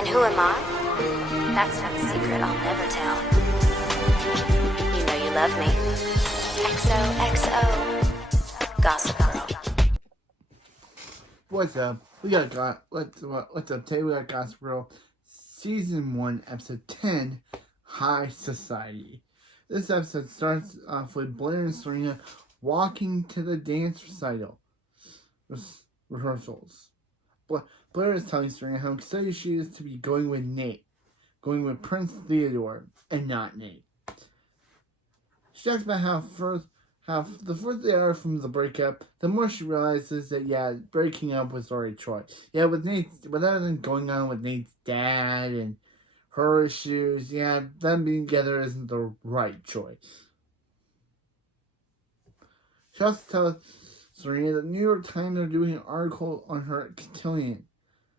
And who am I? That's not a secret I'll never tell. You know you love me. XOXO. Gossip Girl. What's up? What's up? Today we got Gossip Girl Season 1, Episode 10, High Society. This episode starts off with Blair and Serena walking to the dance recital rehearsals. Blair is telling Serena how excited she is to be going with Prince Theodore, and not Nate. She talks about how the further they are from the breakup, the more she realizes that, breaking up was the right choice. Without them going on with Nate's dad and her issues, them being together isn't the right choice. She also tells Serena that the New York Times are doing an article on her cotillion.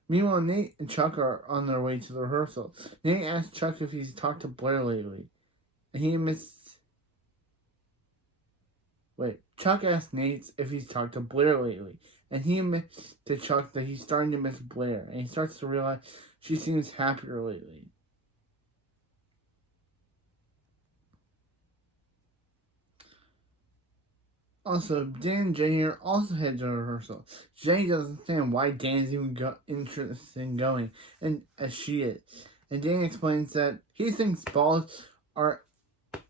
Meanwhile, Nate and Chuck are on their way to the rehearsal. Nate asks Chuck if he's talked to Blair lately, and he admits. Chuck asks Nate if he's talked to Blair lately, and he admits to Chuck that he's starting to miss Blair, and he starts to realize she seems happier lately. Also, Dan and Jenny also head to the rehearsal. Jenny doesn't understand why Dan's even interested in going, and as she is. And Dan explains that he thinks balls are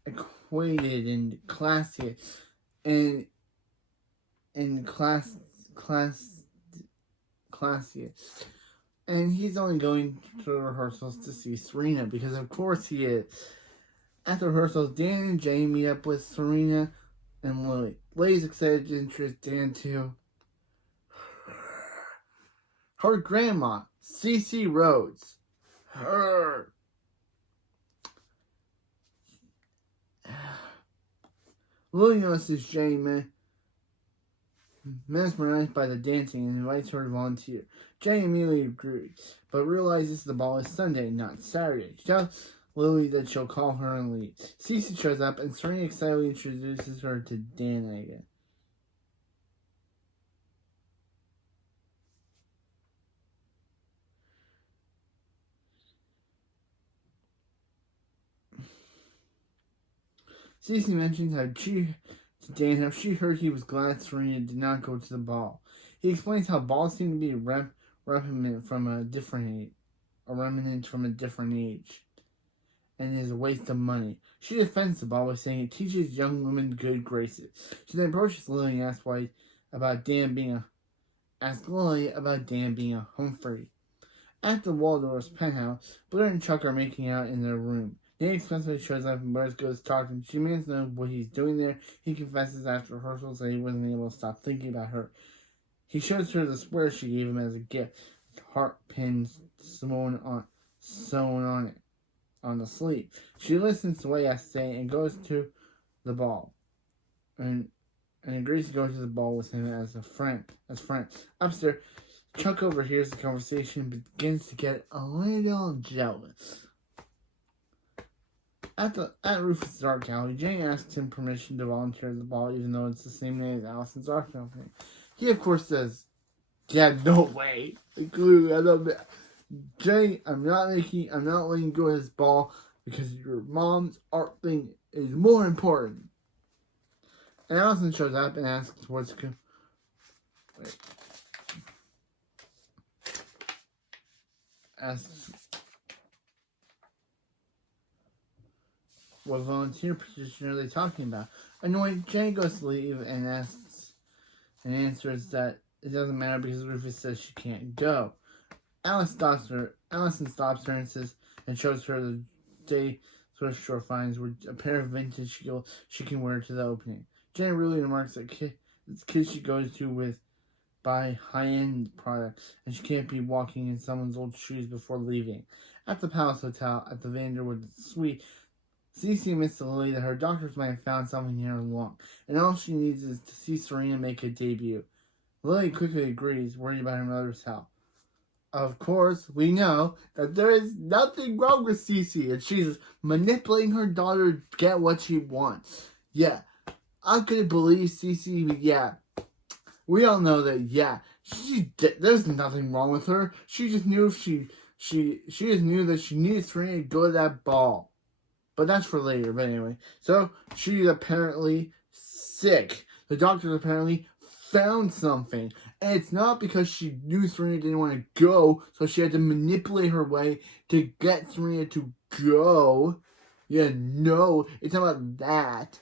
equated and classy. And classiest. And he's only going to the rehearsals to see Serena, because of course he is. At the rehearsals, Dan and Jay meet up with Serena and Lily. Lily's excited to introduce Dan to her grandma, C.C. Rhodes. Lily notices Jay mesmerized by the dancing and invites her to volunteer. Jay immediately agrees, but realizes the ball is Sunday, not Saturday. She tells Lily that she'll call her and leave. Cece shows up, and Serena excitedly introduces her to Dan again. Cece mentions how she heard he was glad Serena did not go to the ball. He explains how balls seem to be a remnant from a different age, and is a waste of money. She defends the ball by saying it teaches young women good graces. She then approaches Lily and asks Lily about Dan being a home free. At the Waldorf's penthouse, Blair and Chuck are making out in their room. Nate explicitly shows up and Blair goes talking. She demands to know what he's doing there. He confesses after rehearsals that he wasn't able to stop thinking about her. He shows her the square she gave him as a gift, with heart pins sewn on it, on the sleeve. She listens to what he has to say and goes to the ball, and agrees to go to the ball with him as friend. Upstairs, Chuck overhears the conversation and begins to get a little jealous. At Rufus' art gallery, Jane asks him permission to volunteer at the ball, even though it's the same name as Allison's art company. He, of course, says, no way. Clearly, I don't know. Jane, I'm not letting you go to this ball because your mom's art thing is more important. And Allison shows up and asks what's going what volunteer position are they talking about? Annoyed, Jane goes to leave and answers that it doesn't matter because Rufus says she can't go. Allison stops her and shows her the day thrift store finds with a pair of vintage heels she can wear to the opening. Jane really remarks that kids she goes to with buy high-end products, and she can't be walking in someone's old shoes before leaving. At the Palace Hotel, at the Vanderwood Suite, Cece admits to Lily that her doctors might have found something in her lung, and all she needs is to see Serena make a debut. Lily quickly agrees, worried about her mother's health. Of course, we know that there is nothing wrong with Cece, and she's manipulating her daughter to get what she wants. I couldn't believe Cece, but we all know that, there's nothing wrong with her. She just knew if she she just knew that she needed Serena to go to that ball. But that's for later. But anyway, so she's apparently sick. The doctors apparently found something. And it's not because she knew Serena didn't want to go, so she had to manipulate her way to get Serena to go. Yeah, no, it's not about that.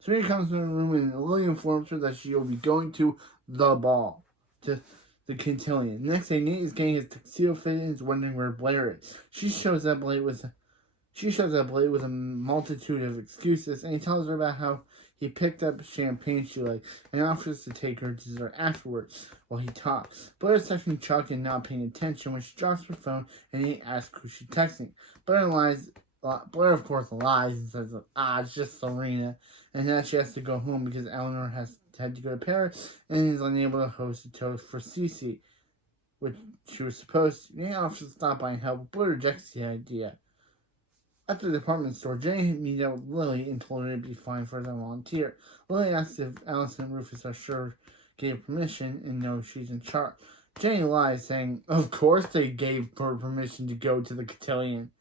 Serena comes in the room and Lily informs her that she will be going to the ball, to the cotillion. Next day, Nate is getting his tuxedo fitted and is wondering where Blair is. She shows up late with a multitude of excuses, and he tells her about how he picked up champagne she liked and offers to take her to dessert afterwards while he talks. Blair is texting Chuck and not paying attention when she drops her phone and he asks who she's texting. Blair, of course, lies and says, it's just Serena. And now she has to go home because Eleanor had to go to Paris and is unable to host a toast for Cece, which she was supposed to. Nate offers to stop by and help, but Blair rejects the idea. At the department store, Jenny meets up with Lily and told her it'd be fine for her to volunteer. Lily asks if Allison and Rufus are sure gave permission and knows she's in charge. Jenny lies, saying, of course they gave her permission to go to the cotillion.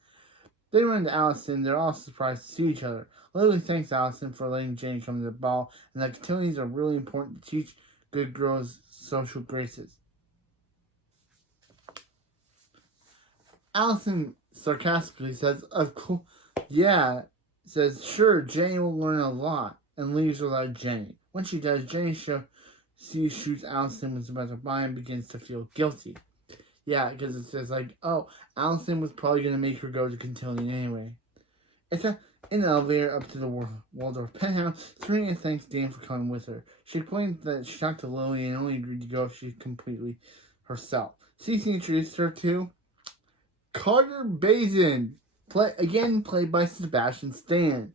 They run into Allison. They're all surprised to see each other. Lily thanks Allison for letting Jenny come to the ball, and that cotillions are really important to teach good girls social graces. Allison sarcastically says, of course, yeah, says, sure, Jenny will learn a lot, and leaves without Jenny. When she does, Jenny shoots Allison was about to buy and begins to feel guilty. Yeah, because it says, Allison was probably going to make her go to cotillion anyway. It's in the elevator up to the Waldorf penthouse. Serena thanks Dan for coming with her. She explains that she talked to Lily and only agreed to go if she's completely herself. Cece introduced her to Carter Bazin, played by Sebastian Stan.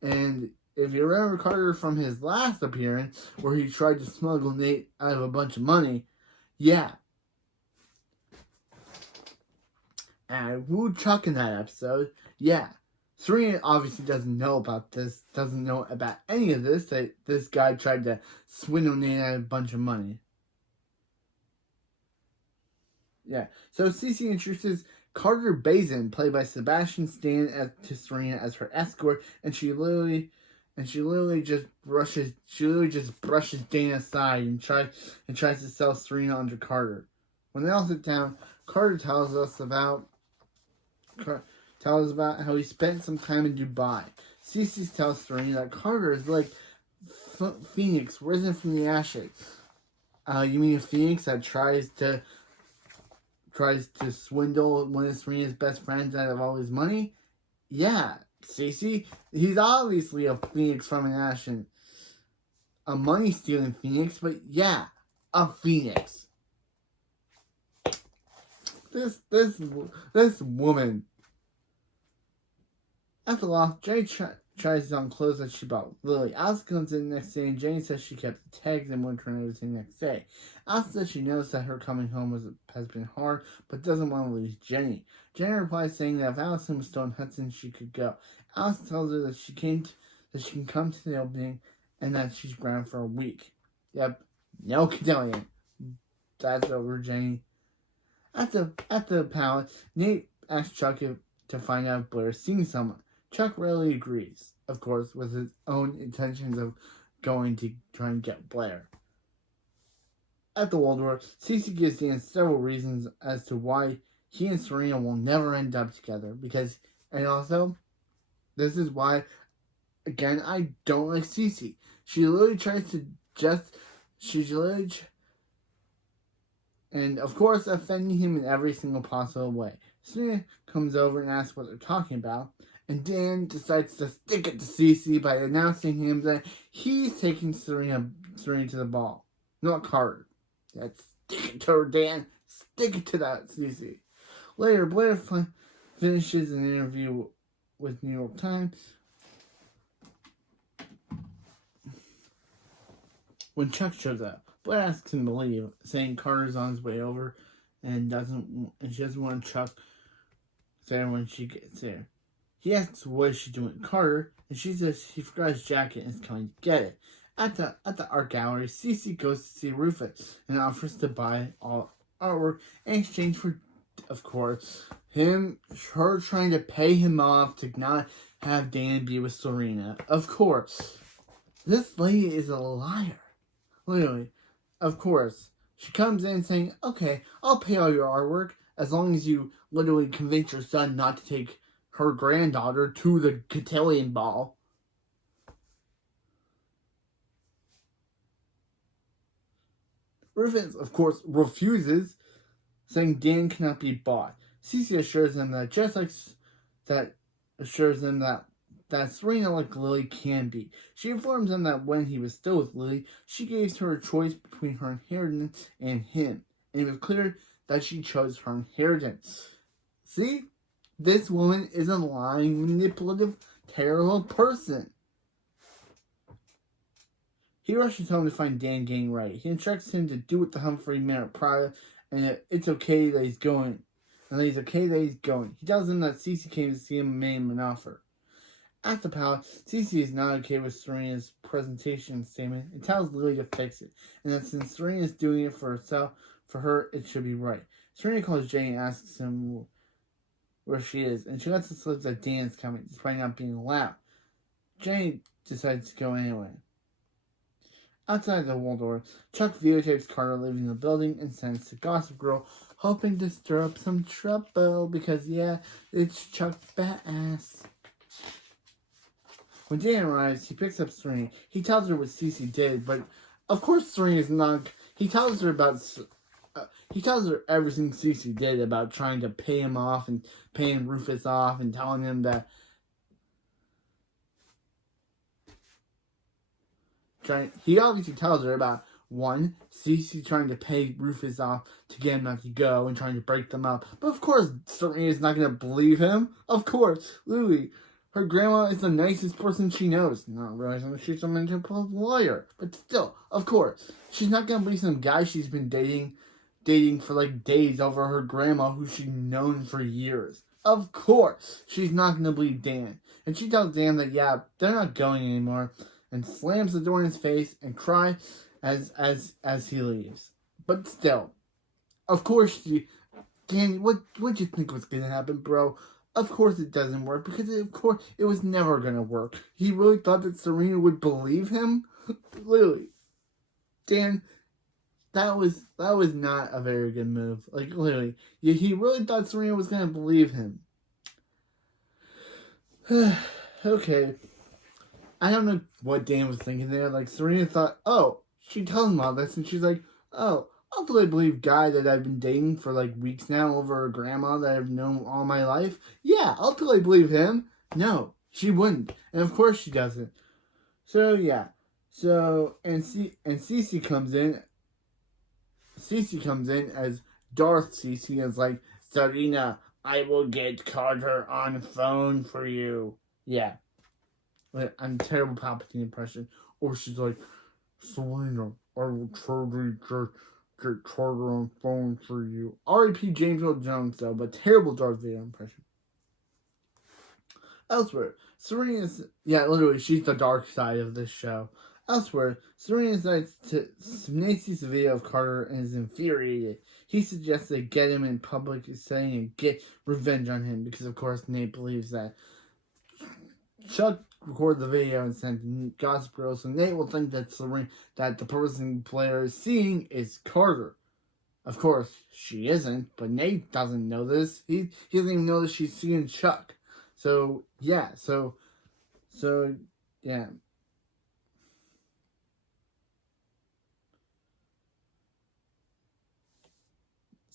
And if you remember Carter from his last appearance, where he tried to smuggle Nate out of a bunch of money, yeah. And I wooed Chuck in that episode, yeah. Serena obviously doesn't know about this, doesn't know about any of this, that this guy tried to swindle Nate out of a bunch of money. Yeah, so Cece introduces Carter Bazin, played by Sebastian Stan, to Serena as her escort, and she literally just brushes Dana aside and tries to sell Serena under Carter. When they all sit down, Carter tells us about how he spent some time in Dubai. Cece tells Serena that Carter is like Phoenix risen from the ashes. You mean a phoenix that tries to swindle one of Serena's best friends out of all his money? Yeah, Cece, he's obviously a phoenix from an ashen, a money-stealing phoenix, but yeah, a phoenix. This woman. After all, Jenny tries on clothes that she bought Lily. Alice comes in the next day and Jenny says she kept the tags and won't return everything next day. Alice says she knows that her coming home has been hard, but doesn't want to lose Jenny. Jenny replies saying that if Allison was still in Hudson, she could go. Alice tells her that she can come to the opening and that she's grounded for a week. Yep, no cotillion. That's over, Jenny. At the palace, Nate asks Chuck to find out if Blair is seeing someone. Chuck rarely agrees, of course, with his own intentions of going to try and get Blair. At the Waldorf, Cece gives Dan several reasons as to why he and Serena will never end up together. And also, this is why, again, I don't like Cece. She literally tries to and of course, offending him in every single possible way. Serena comes over and asks what they're talking about, and Dan decides to stick it to Cece by announcing him that he's taking Serena to the ball, not Carter. That's stick it to her, Dan. Stick it to that, Cece. Later, Blair finishes an interview with New York Times when Chuck shows up. Blair asks him to leave, saying Carter's on his way over and she doesn't want Chuck there when she gets there. He asks what is she doing with Carter, and she says he forgot his jacket and is coming to get it. At the art gallery, Cece goes to see Rufus and offers to buy all artwork in exchange for, of course, her trying to pay him off to not have Dan be with Serena. Of course. This lady is a liar. Literally. Of course. She comes in saying, okay, I'll pay all your artwork as long as you literally convince your son not to take her granddaughter to the cotillion ball. Rufus, of course, refuses, saying Dan cannot be bought. Cece assures him that that Serena like Lily can be. She informs him that when he was still with Lily, she gave her a choice between her inheritance and him. And it was clear that she chose her inheritance. See? This woman is a lying, manipulative, terrible person. He rushes home to find Dan getting ready. He instructs him to do what the Humphrey Merritt Prada, and it's okay that he's going. He tells him that Cece came to see him and made him an offer. At the palace, Cece is not okay with Serena's presentation statement and tells Lily to fix it, and that since Serena is doing it for her, it should be right. Serena calls Jay and asks him where she is, and she lets it slip that Dan is coming, despite not being allowed. Jay decides to go anyway. Outside the Waldorf, Chuck videotapes Carter leaving the building and sends to Gossip Girl, hoping to stir up some trouble because, yeah, it's Chuck Badass. When Dan arrives, he picks up Serena. He tells her what Cece did, but of course Serena's not. He tells her everything Cece did about trying to pay him off and paying Rufus off and telling him that. He obviously tells her about, one, Cece trying to pay Rufus off to get him not to go and trying to break them up. But of course, Serena's not going to believe him. Of course, Louie. Her grandma is the nicest person she knows. Not realizing that she's a manipulative lawyer. But still, of course. She's not going to believe some guy she's been dating for like days over her grandma who she's known for years. Of course, she's not going to believe Dan. And she tells Dan that, yeah, they're not going anymore. And slams the door in his face and cries as he leaves. But still, of course, Dan, what do you think was going to happen, bro? Of course it doesn't work, because of course it was never going to work. He really thought that Serena would believe him? Literally. Dan, that was not a very good move. Like, literally. He really thought Serena was going to believe him. Okay. I don't know what Dan was thinking there. Like, Serena thought, oh, she tells him all this, and she's like, oh, I'll totally believe guy that I've been dating for like weeks now over a grandma that I've known all my life. Yeah, I'll totally believe him. No, she wouldn't. And of course she doesn't. So, yeah. And Cece comes in. Cece comes in as Darth Cece and is like, Serena, I will get Carter on phone for you. Yeah. I'm terrible Palpatine impression. Or she's like, Serena, I will totally get Carter on phone for you. R.I.P. James Earl Jones, though, but terrible Darth Vader impression. Elsewhere, Serena's, yeah, literally, she's the dark side of this show. Elsewhere, Serena decides to, Nate sees a video of Carter and is infuriated. He suggests they get him in public setting and get revenge on him, because of course Nate believes that Chuck recorded the video and sent to Gossip Girl, so Nate will think that the person the player is seeing is Carter. Of course, she isn't, but Nate doesn't know this. He doesn't even know that she's seeing Chuck. So, yeah, yeah.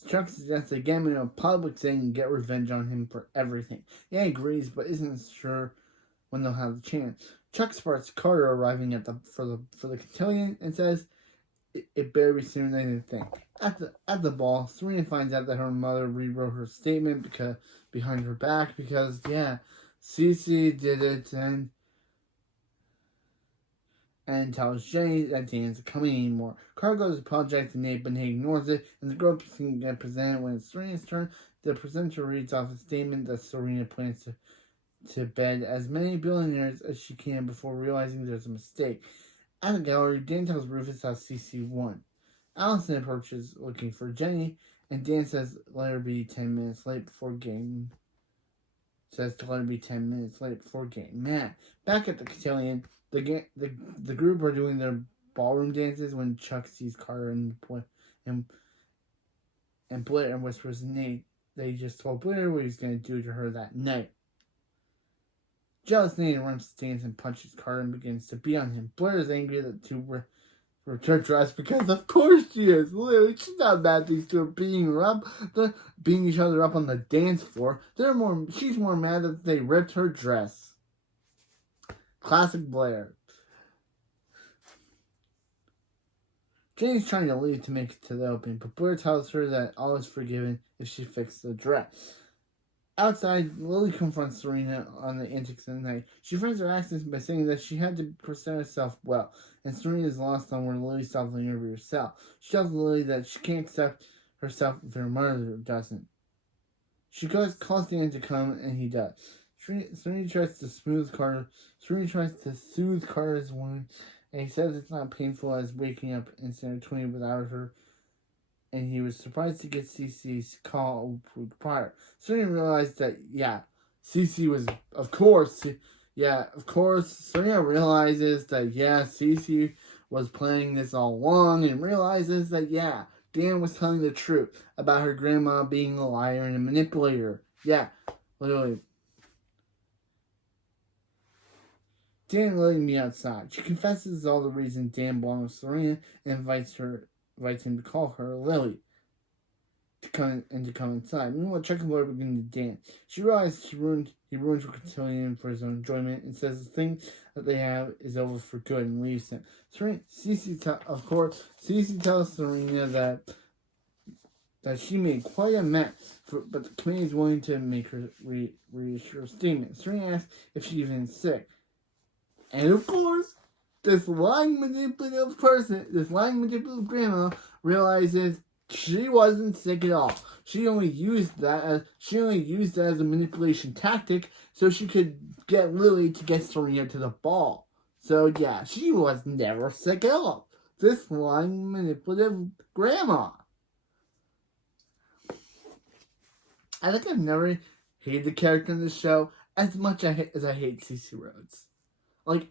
Chuck suggests they get him in a public setting and get revenge on him for everything. He agrees, but isn't sure when they'll have the chance. Chuck sparks Carter arriving for the cotillion and says it better be sooner than they think. At the ball, Serena finds out that her mother rewrote her statement behind her back because, yeah, Cece did it and tells Jenny that Dan isn't coming anymore. Carter goes to apologize to Nate, but Nate ignores it, and the girl can get presented when it's Serena's turn. The presenter reads off a statement that Serena plans to bed as many billionaires as she can before realizing there's a mistake. At the gallery, Dan tells Rufus how CC won. Allison approaches looking for Jenny, and Dan says let her be 10 minutes late before getting mad. Back at the cotillion, the group are doing their ballroom dances when Chuck sees Carter and Blair and whispers the name they just told Blair what he's going to do to her that night. Jealous Nate runs to dance and punches Carter and begins to beat on him. Blair is angry that the two were dressed because of course she is. Literally, she's not mad these two are beating her up. They're beating each other up on the dance floor. She's more mad that they ripped her dress. Classic Blair. Jane's trying to leave to make it to the opening, but Blair tells her that all is forgiven if she fixes the dress. Outside, Lily confronts Serena on the antics of the night. She frames her actions by saying that she had to present herself well, and Serena is lost on where Lily stops the interview herself. She tells Lily that she can't accept herself if her mother doesn't. She calls Dan to come, and he does. Serena tries to soothe Carter's wound, and he says it's not painful as waking up in San Antonio without her, and he was surprised to get Cece's call prior. Serena realized that, Cece was, of course. Serena realizes that, Cece was playing this all along, and realizes that, Dan was telling the truth about her grandma being a liar and a manipulator. Yeah, literally. Dan letting me outside. She confesses all the reason Dan belongs with Serena and invites him to call her Lily to come inside. Meanwhile, Chuck and Laura begin to dance. She realizes he ruins her cotillion for his own enjoyment and says the thing that they have is over for good and leaves him. Cece tells Serena that she made quite a mess, but the committee is willing to make her reissue her statement. Serena asks if she's even sick. And of course, this lying manipulative grandma realizes she wasn't sick at all. She only used that as a manipulation tactic so she could get Lily to get Serena to the ball. So she was never sick at all. This lying manipulative grandma. I think I've never hated the character in the show as much as I hate Cece Rhodes. I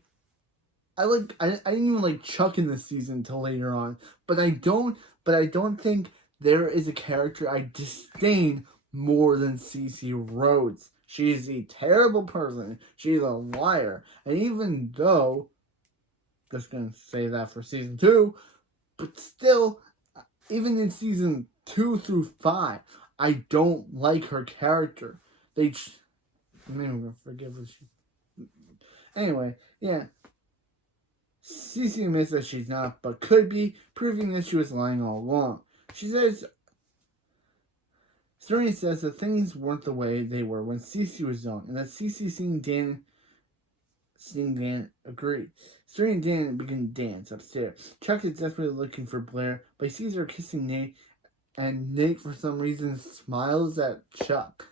didn't even like Chuck in this season until later on. But I don't think there is a character I disdain more than Cece Rhodes. She is a terrible person. She's a liar. And even though, just gonna say that for season 2, but still, even in season 2 through 5, I don't like her character. I'm never gonna forgive her. Anyway, Cece admits that she's not, but could be, proving that she was lying all along. Serena says that things weren't the way they were when Cece was young, and that Cece seeing Dan agreed. Serena and Dan begin to dance upstairs. Chuck is desperately looking for Blair, but he sees her kissing Nate, and Nate, for some reason, smiles at Chuck.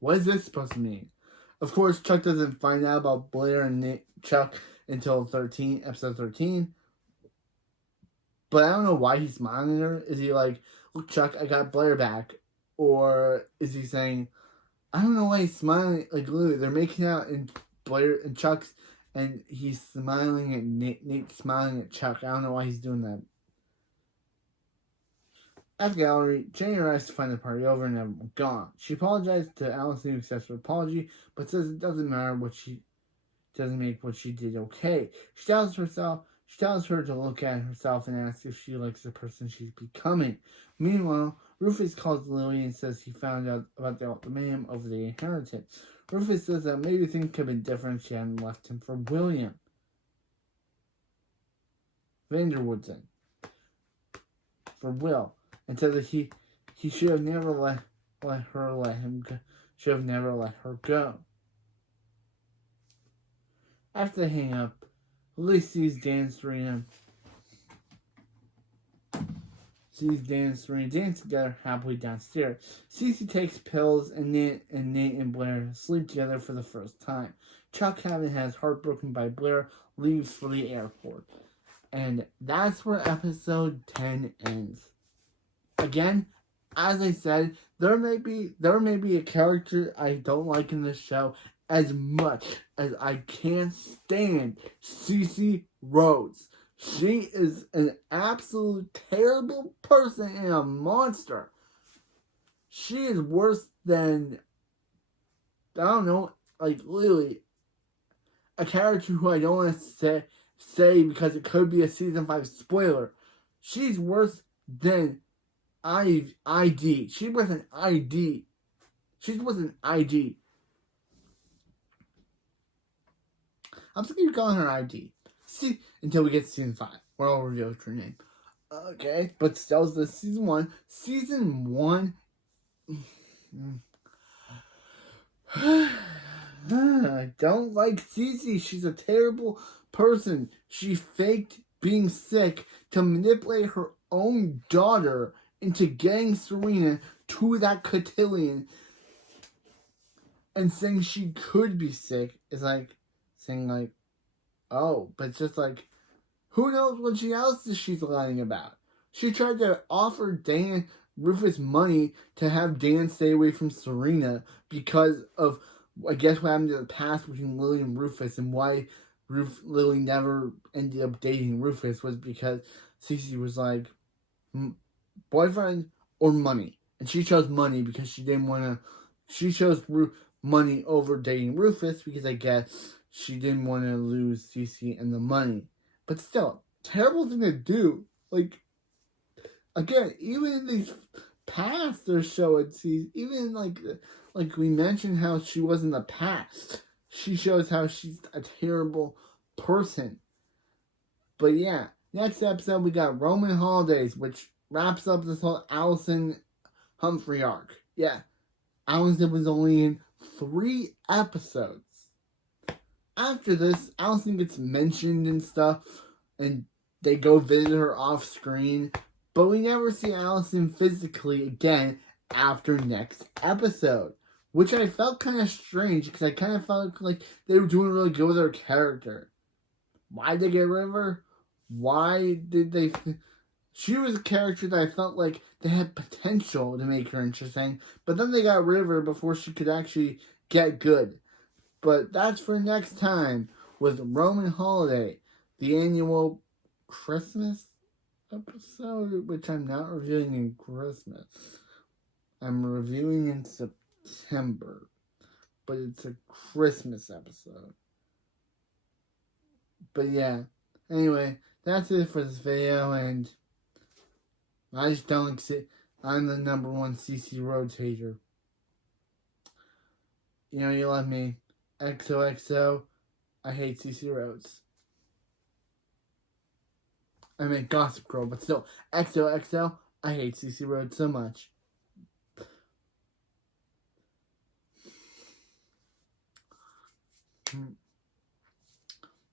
What is this supposed to mean? Of course, Chuck doesn't find out about Blair and Chuck until episode 13. But I don't know why he's smiling at her. Is he like, look, Chuck, I got Blair back? Or is he saying, I don't know why he's smiling. Like, literally, they're making out in Blair and Chuck's, and he's smiling at Nate smiling at Chuck. I don't know why he's doing that. At the gallery, Jenny arrives to find the party over and everyone gone. She apologizes to Allison, who accepts her apology, but says it doesn't matter doesn't make what she did okay. She tells her to look at herself and asks if she likes the person she's becoming. Meanwhile, Rufus calls Lily and says he found out about the ultimatum over the inheritance. Rufus says that maybe things could have been different if she hadn't left him for William Vanderwoodson. For Will. And said that he should have never let her go. After they hang up, Lily sees Dan and sees Dan and Serena dance together happily downstairs. Cece takes pills, and Nate and Blair sleep together for the first time. Chuck, having has heartbroken by Blair, leaves for the airport. And that's where episode 10 ends. Again, as I said, there may be a character I don't like in this show as much as I can't stand Cece Rhodes. She is an absolute terrible person and a monster. She is worse than, I don't know, like literally a character who I don't want to say because it could be a season 5 spoiler. She's worse than ID. She's worse than ID. She's worse than ID. I'm just gonna keep calling her ID. See, until we get to season 5, where I'll reveal her name. Okay, but still, this season 1. Season 1. I don't like Cece. She's a terrible person. She faked being sick to manipulate her own daughter into getting Serena to that cotillion and saying she could be sick is like saying like, oh, but it's just like, who knows what else she's lying about? She tried to offer Dan Rufus money to have Dan stay away from Serena because of, I guess, what happened in the past between Lily and Rufus, and why Lily never ended up dating Rufus was because Cece was like, boyfriend or money, and she chose money because she didn't want to. She chose money over dating Rufus because I guess she didn't want to lose Cece and the money. But still, terrible thing to do. Like, again, even in these past, they're showing Cece, even like we mentioned how she was in the past, she shows how she's a terrible person. But yeah, next episode we got Roman Holidays, which wraps up this whole Allison Humphrey arc. Yeah, Allison was only in 3 episodes. After this, Allison gets mentioned and stuff, and they go visit her off screen, but we never see Allison physically again after next episode, which I felt kind of strange because I kind of felt like they were doing really good with her character. Why did they get rid of her? Why did they? She was a character that I felt like they had potential to make her interesting, but then they got rid of her before she could actually get good. But that's for next time with Roman Holiday, the annual Christmas episode, which I'm not reviewing in Christmas. I'm reviewing in September, but it's a Christmas episode. But yeah, anyway, that's it for this video, and I just don't see. I'm the number 1 Cece Rhodes hater. You know, you love me. XOXO, I hate Cece Rhodes. I mean, Gossip Girl, but still, XOXO, I hate Cece Rhodes so much.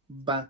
Bye.